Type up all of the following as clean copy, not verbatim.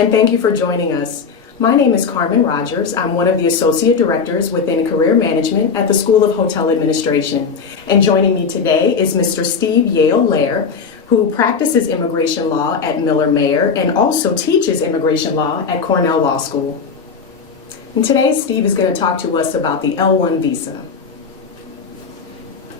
and thank you for joining us. My name is Carmen Rogers. I'm one of the Associate Directors within Career Management at the School of Hotel Administration. And joining me today is Mr. Steve Yale-Lair, who practices immigration law at Miller-Mayer and also teaches immigration law at Cornell Law School. And today, Steve is going to talk to us about the L-1 visa.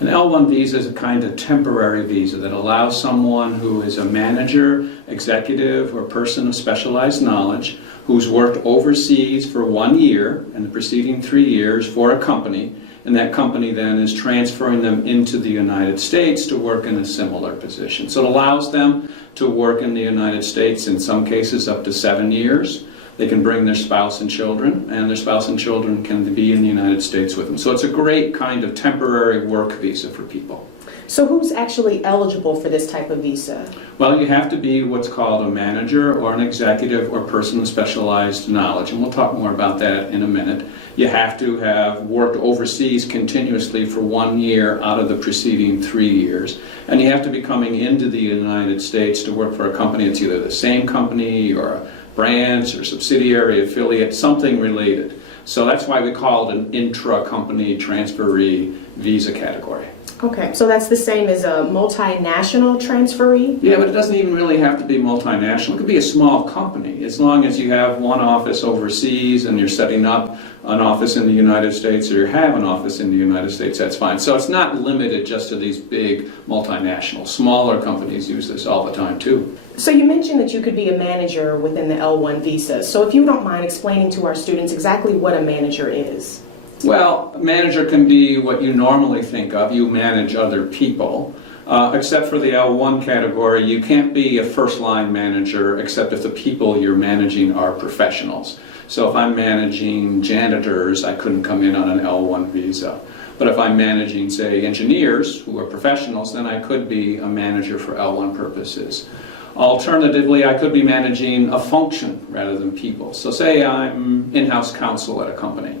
An L-1 visa is a kind of temporary visa that allows someone who is a manager, executive, or person of specialized knowledge who's worked overseas for 1 year and the preceding 3 years for a company, and that company then is transferring them into the United States to work in a similar position. So it allows them to work in the United States in some cases up to 7 years. They can bring their spouse and children, and their spouse and children can be in the United States with them. So it's a great kind of temporary work visa for people. So who's actually eligible for this type of visa? Well, you have to be what's called a manager or an executive or person with specialized knowledge, and we'll talk more about that in a minute. You have to have worked overseas continuously for 1 year out of the preceding 3 years, and you have to be coming into the United States to work for a company that's either the same company or a branch or subsidiary, affiliate, something related. So that's why we call it an intra-company transferee visa category. Okay, so that's the same as a multinational transferee? Yeah, but it doesn't even really have to be multinational. It could be a small company. As long as you have one office overseas and you're setting up an office in the United States or you have an office in the United States, that's fine. So it's not limited just to these big multinationals. Smaller companies use this all the time too. So you mentioned that you could be a manager within the L-1 visa. So if you don't mind explaining to our students exactly what a manager is. Well, a manager can be what you normally think of. You manage other people. Except for the L1 category, you can't be a first-line manager except if the people you're managing are professionals. So if I'm managing janitors, I couldn't come in on an L1 visa. But if I'm managing, say, engineers who are professionals, then I could be a manager for L1 purposes. Alternatively, I could be managing a function rather than people. So say I'm in-house counsel at a company.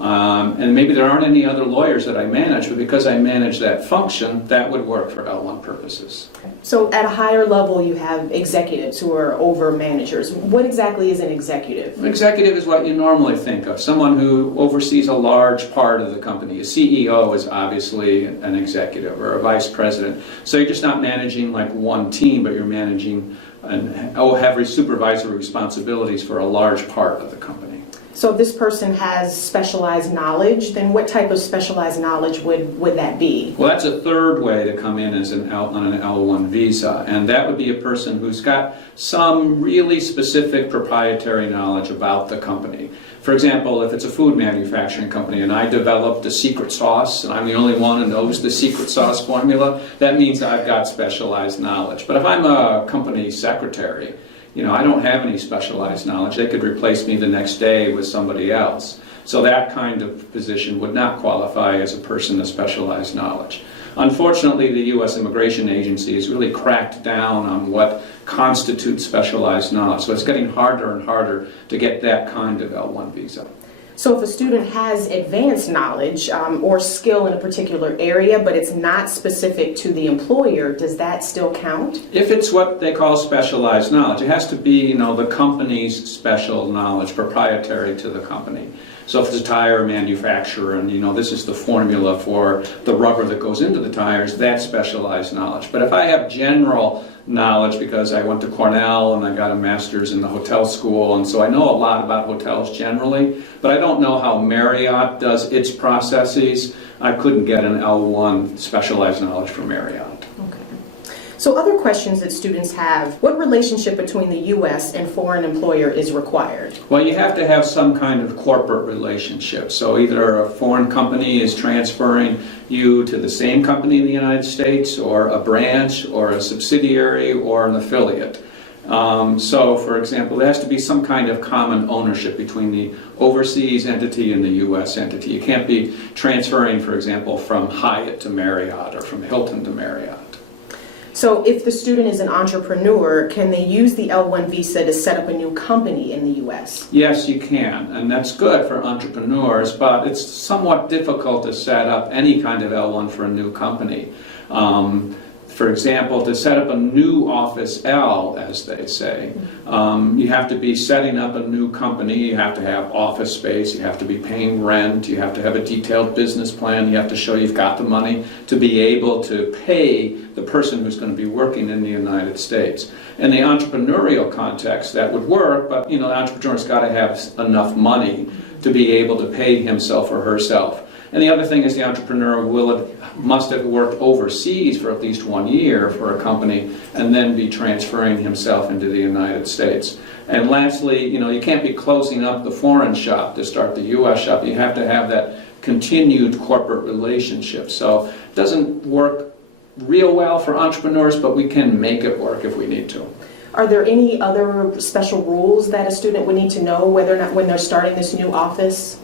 And maybe there aren't any other lawyers that I manage, but because I manage that function, that would work for L1 purposes. So at a higher level, you have executives who are over managers. What exactly is an executive? An executive is what you normally think of, someone who oversees a large part of the company. A CEO is obviously an executive or a vice president. So you're just not managing like one team, but you're managing and have supervisory responsibilities for a large part of the company. So if this person has specialized knowledge, then what type of specialized knowledge would that be? Well, that's a third way to come in as on an L1 visa, and that would be a person who's got some really specific proprietary knowledge about the company. For example, if it's a food manufacturing company and I developed a secret sauce and I'm the only one who knows the secret sauce formula, that means I've got specialized knowledge. But if I'm a company secretary, I don't have any specialized knowledge. They could replace me the next day with somebody else. So that kind of position would not qualify as a person of specialized knowledge. Unfortunately, the U.S. Immigration Agency has really cracked down on what constitutes specialized knowledge. So it's getting harder and harder to get that kind of L1 visa. So if a student has advanced knowledge or skill in a particular area, but it's not specific to the employer, does that still count? If it's what they call specialized knowledge, it has to be, the company's special knowledge, proprietary to the company. So if it's a tire manufacturer and, this is the formula for the rubber that goes into the tires, that's specialized knowledge. But if I have general knowledge because I went to Cornell and I got a master's in the hotel school, and so I know a lot about hotels generally, but I don't know how Marriott does its processes, I couldn't get an L1 specialized knowledge from Marriott. So other questions that students have, what relationship between the U.S. and foreign employer is required? Well, you have to have some kind of corporate relationship. So either a foreign company is transferring you to the same company in the United States, or a branch, or a subsidiary, or an affiliate. So, for example, there has to be some kind of common ownership between the overseas entity and the U.S. entity. You can't be transferring, for example, from Hyatt to Marriott or from Hilton to Marriott. So if the student is an entrepreneur, can they use the L1 visa to set up a new company in the U.S.? Yes, you can, and that's good for entrepreneurs, but it's somewhat difficult to set up any kind of L1 for a new company. For example, to set up a new office L, as they say, you have to be setting up a new company, you have to have office space, you have to be paying rent, you have to have a detailed business plan, you have to show you've got the money to be able to pay the person who's going to be working in the United States. In the entrepreneurial context, that would work, but the entrepreneur's got to have enough money to be able to pay himself or herself. And the other thing is the entrepreneur must have worked overseas for at least 1 year for a company and then be transferring himself into the United States. And lastly, you can't be closing up the foreign shop to start the U.S. shop. You have to have that continued corporate relationship. So it doesn't work real well for entrepreneurs, but we can make it work if we need to. Are there any other special rules that a student would need to know whether or not when they're starting this new office?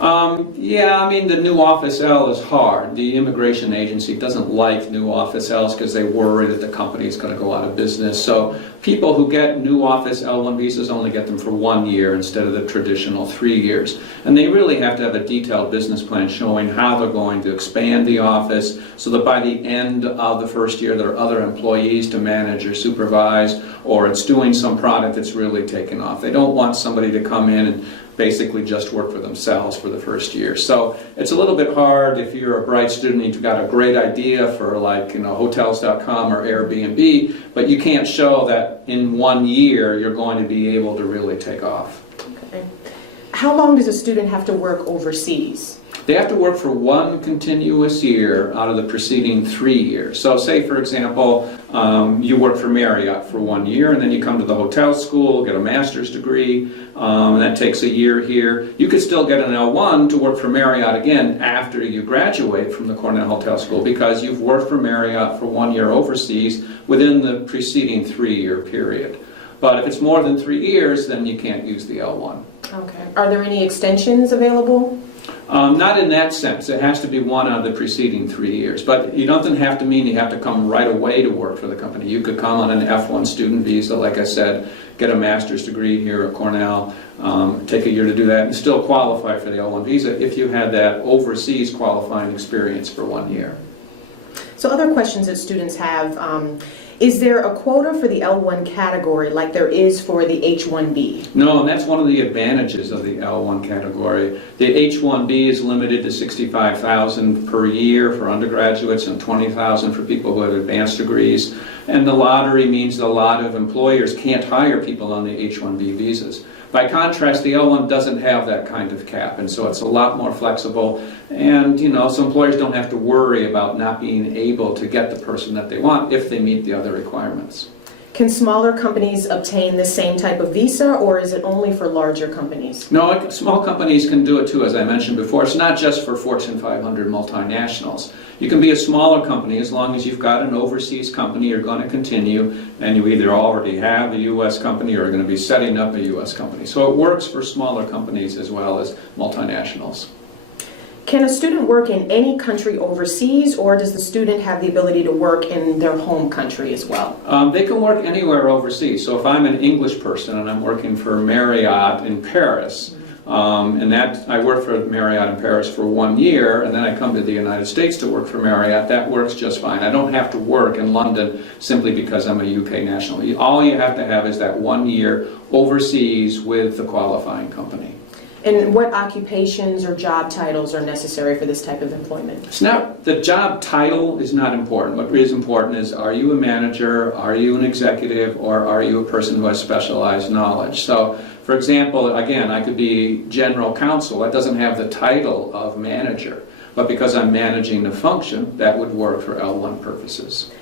Yeah, the new office L is hard. The immigration agency doesn't like new office Ls because they worry that the company is going to go out of business. So people who get new office L-1 visas only get them for 1 year instead of the traditional 3 years. And they really have to have a detailed business plan showing how they're going to expand the office so that by the end of the first year there are other employees to manage or supervise, or it's doing some product that's really taken off. They don't want somebody to come in and basically just work for themselves for the first year. So it's a little bit hard if you're a bright student and you've got a great idea for hotels.com or Airbnb, but you can't show that in 1 year you're going to be able to really take off. Okay. How long does a student have to work overseas? They have to work for 1 continuous year out of the preceding 3 years. So say, for example, you work for Marriott for 1 year, and then you come to the hotel school, get a master's degree, and that takes a year here. You could still get an L-1 to work for Marriott again after you graduate from the Cornell Hotel School because you've worked for Marriott for 1 year overseas within the preceding 3-year period. But if it's more than 3 years, then you can't use the L-1. Okay. Are there any extensions available? Not in that sense. It has to be one out of the preceding 3 years. But it doesn't have to mean you have to come right away to work for the company. You could come on an F1 student visa, like I said, get a master's degree here at Cornell, take a year to do that, and still qualify for the L1 visa if you had that overseas qualifying experience for 1 year. So other questions that students have, is there a quota for the L1 category like there is for the H1B? No, and that's one of the advantages of the L1 category. The H1B is limited to $65,000 per year for undergraduates and $20,000 for people who have advanced degrees. And the lottery means that a lot of employers can't hire people on the H1B visas. By contrast, the L1 doesn't have that kind of cap, and so it's a lot more flexible. And, so employers don't have to worry about not being able to get the person that they want if they meet the other requirements. Can smaller companies obtain the same type of visa, or is it only for larger companies? No, small companies can do it too, as I mentioned before. It's not just for Fortune 500 multinationals. You can be a smaller company as long as you've got an overseas company you're going to continue, and you either already have a U.S. company or are going to be setting up a U.S. company. So it works for smaller companies as well as multinationals. Can a student work in any country overseas, or does the student have the ability to work in their home country as well? They can work anywhere overseas. So if I'm an English person and I'm working for Marriott in Paris, and I work for Marriott in Paris for 1 year, and then I come to the United States to work for Marriott, that works just fine. I don't have to work in London simply because I'm a UK national. All you have to have is that 1 year overseas with the qualifying company. And what occupations or job titles are necessary for this type of employment? The job title is not important. What is important is, are you a manager, are you an executive, or are you a person who has specialized knowledge? So, for example, again, I could be general counsel. That doesn't have the title of manager, but because I'm managing the function, that would work for L1 purposes.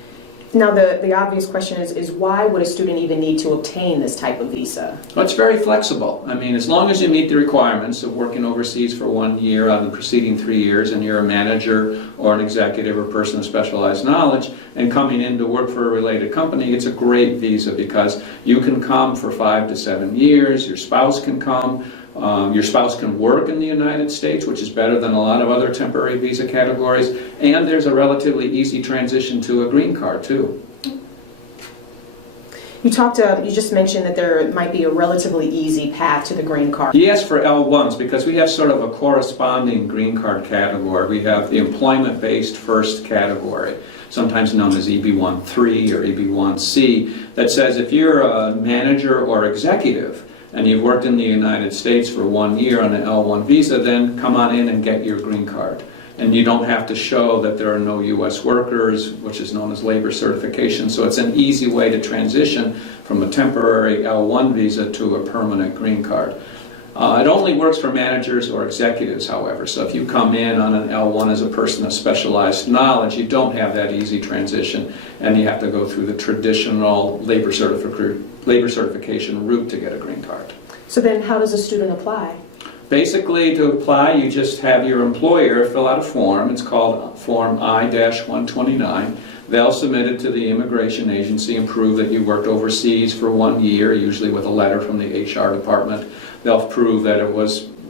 Now, the obvious question is why would a student even need to obtain this type of visa? Well, it's very flexible. As long as you meet the requirements of working overseas for 1 year out of the preceding 3 years, and you're a manager or an executive or person of specialized knowledge, and coming in to work for a related company, it's a great visa because you can come for 5 to 7 years, your spouse can come, your spouse can work in the United States, which is better than a lot of other temporary visa categories, and there's a relatively easy transition to a green card too. You just mentioned that there might be a relatively easy path to the green card. He asked for L1s because we have sort of a corresponding green card category. We have the employment-based first category, sometimes known as EB-1.3 or EB-1C, that says if you're a manager or executive and you've worked in the United States for 1 year on an L1 visa, then come on in and get your green card. And you don't have to show that there are no U.S. workers, which is known as labor certification. So it's an easy way to transition from a temporary L1 visa to a permanent green card. It only works for managers or executives, however. So if you come in on an L1 as a person of specialized knowledge, you don't have that easy transition, and you have to go through the traditional labor certification route to get a green card. So then how does a student apply? Basically, to apply, you just have your employer fill out a form. It's called Form I-129. They'll submit it to the immigration agency and prove that you worked overseas for 1 year, usually with a letter from the HR department. They'll prove that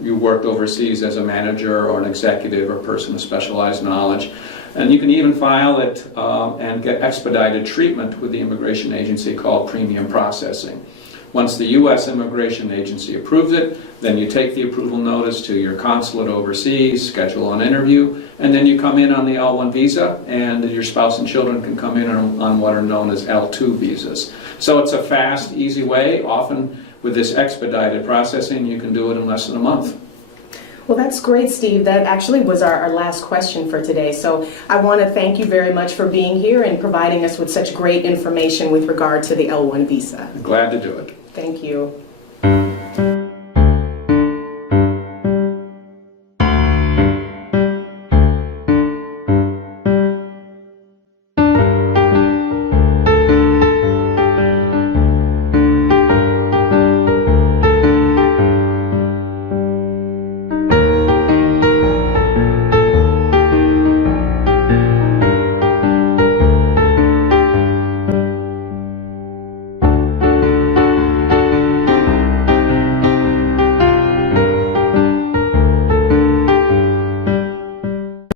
you worked overseas as a manager or an executive or person of specialized knowledge. And you can even file it and get expedited treatment with the immigration agency called premium processing. Once the U.S. Immigration Agency approves it, then you take the approval notice to your consulate overseas, schedule an interview, and then you come in on the L1 visa, and your spouse and children can come in on what are known as L2 visas. So it's a fast, easy way. Often with this expedited processing, you can do it in less than a month. Well, that's great, Steve. That actually was our last question for today. So I want to thank you very much for being here and providing us with such great information with regard to the L1 visa. Glad to do it. Thank you.